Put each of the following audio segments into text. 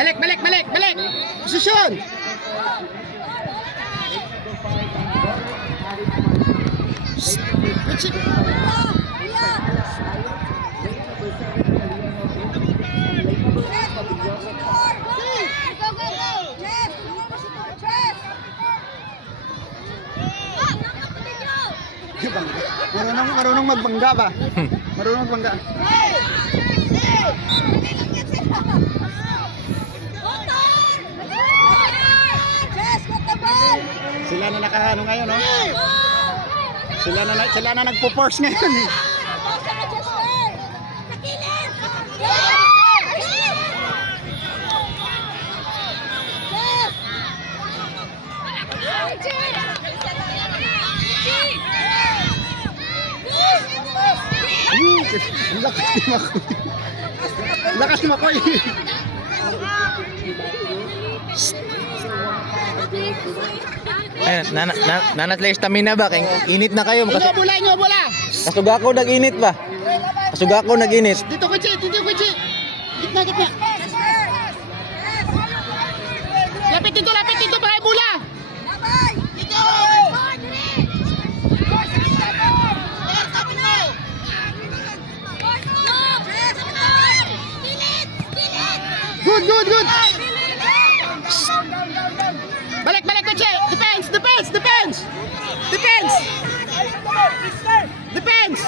Balik, balik, balik, balik. Posisyon. Good shit. Marunong magbangga ba? Marunong magbangga. Sila na nakaano ngayon, no? Sila na nagpo-force ngayon, eh. Ang lakas ni Makoy. Ang lakas ni Makoy. Ayun, nanatlay stamina ba? Kaya init na kayo. Inyo bola. Kasuga ko nag-init ba? Kasuga ko nag-init. Dito Kuchi. Gitna. Lapit dito, baka bola. Good. Balik, Kuchi. Defense.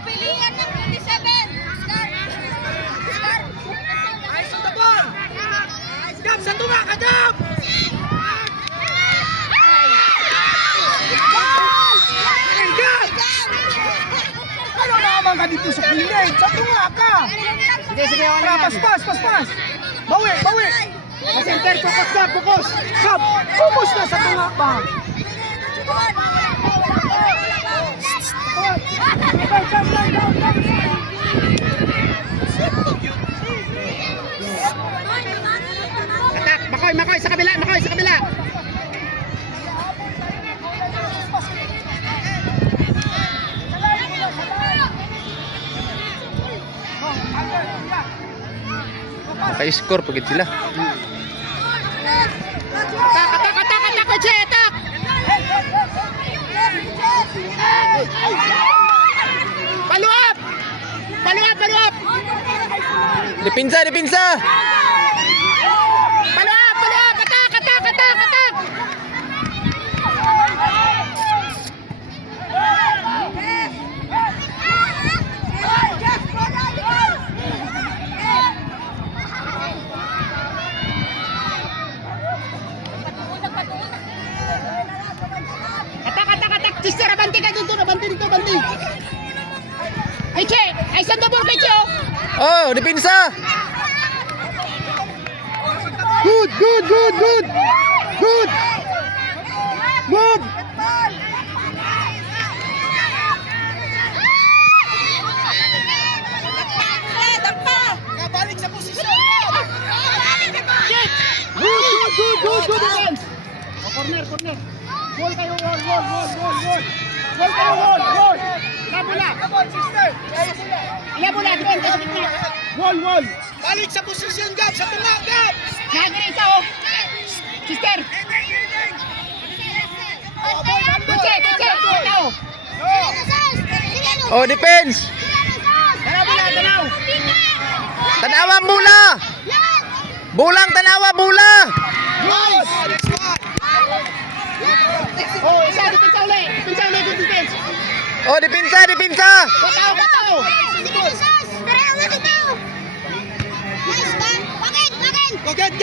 Pilihan ng 27. Ayos on the ball. Gab, sa tunga ka, Gab. Ano naman ka dito sa pilit? Sa tunga ka. Sige, pas. Bawi. Center, focus. Gab, focus na sa tunga ba? Atak, Makoy sa kabila. Naka-score pagit sila. Atak, Kuchi, atak. Follow up. Dipinsa! Follow up. Atak. Atak. Sister, abanti ka dito. Abanti. Ay, Che. Ay, saan na ball kay Che, oh? Oh, dipinsa! Good. Move. Balik sa posisyon. Good defense. Corner. Goal kayo, goal. Bola, defense. Goal. Balik sa posisyon, Gab. Sa tunga, Gab. Nagre-isa, oh. Sister. Kuchi. Oh, defense! Tanaw. Tanawa mula! Bulang tanawa mula! Nice. Oh, isa defense ulit. Good defense. Oh, dipinsa! Bataw. Get.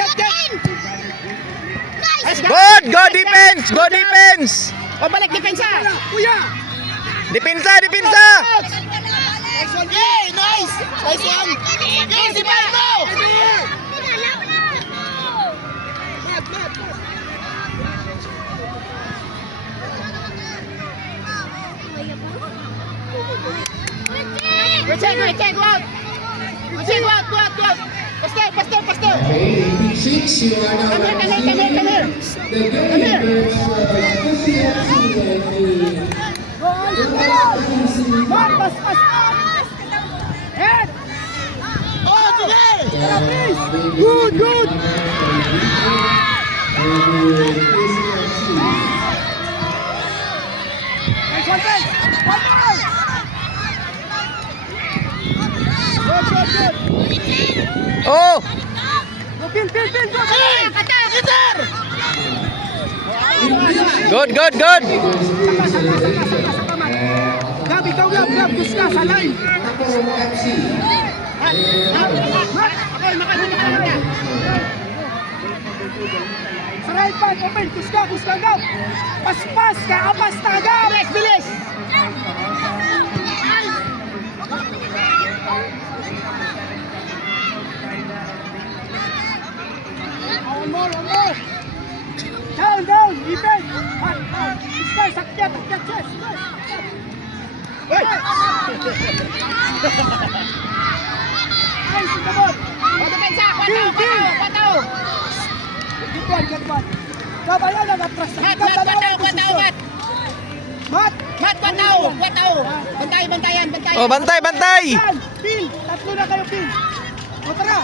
Good! Go defense! Oh, balik defensa. Kuya. Dipinsa! Nice one. Hey, nice one. Easy ball go. Check, go out. Go out. Pastel. Okay, 86, you are now Come here. the goalkeepers for the Go, Mat, pas. Head. Oh, sige. Please. Good. Nice one, guys. One more. Good. Oh! Go, pin, go. Good. Saka, Mat. Gab, ikaw, Gab. Gusto ka sa line. Tapo FC. Mat. Sa right back, open. Gusto ka, Gab. Pas, ka, apas na, Gab. Bilis. One more. Down, even. This guy, sakyat, chest. Hey! Nice, come on. Pataw. Good one. Kabaya lang, atras. Mat, pataw. Mat. Pataw. Bantayan. Oh, bantay! Yan, Phil. Tatlo na kayo, Phil. O, tara.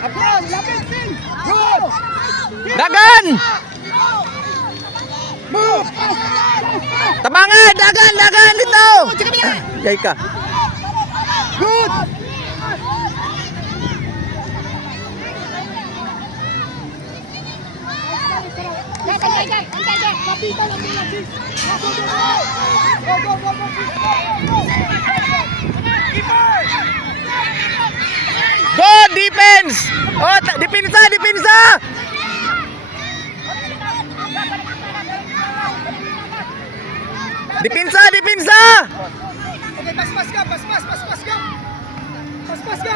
Abang, lapit, Phil. Go. Dagan! Move. Tabangan! Dagan dito! Yay ka. Good. Lapitan lang nila, sis. Go, sis. Keeper. Go, defense! Oh, depensa! Depensa! Okay, pas ka. Pas ka.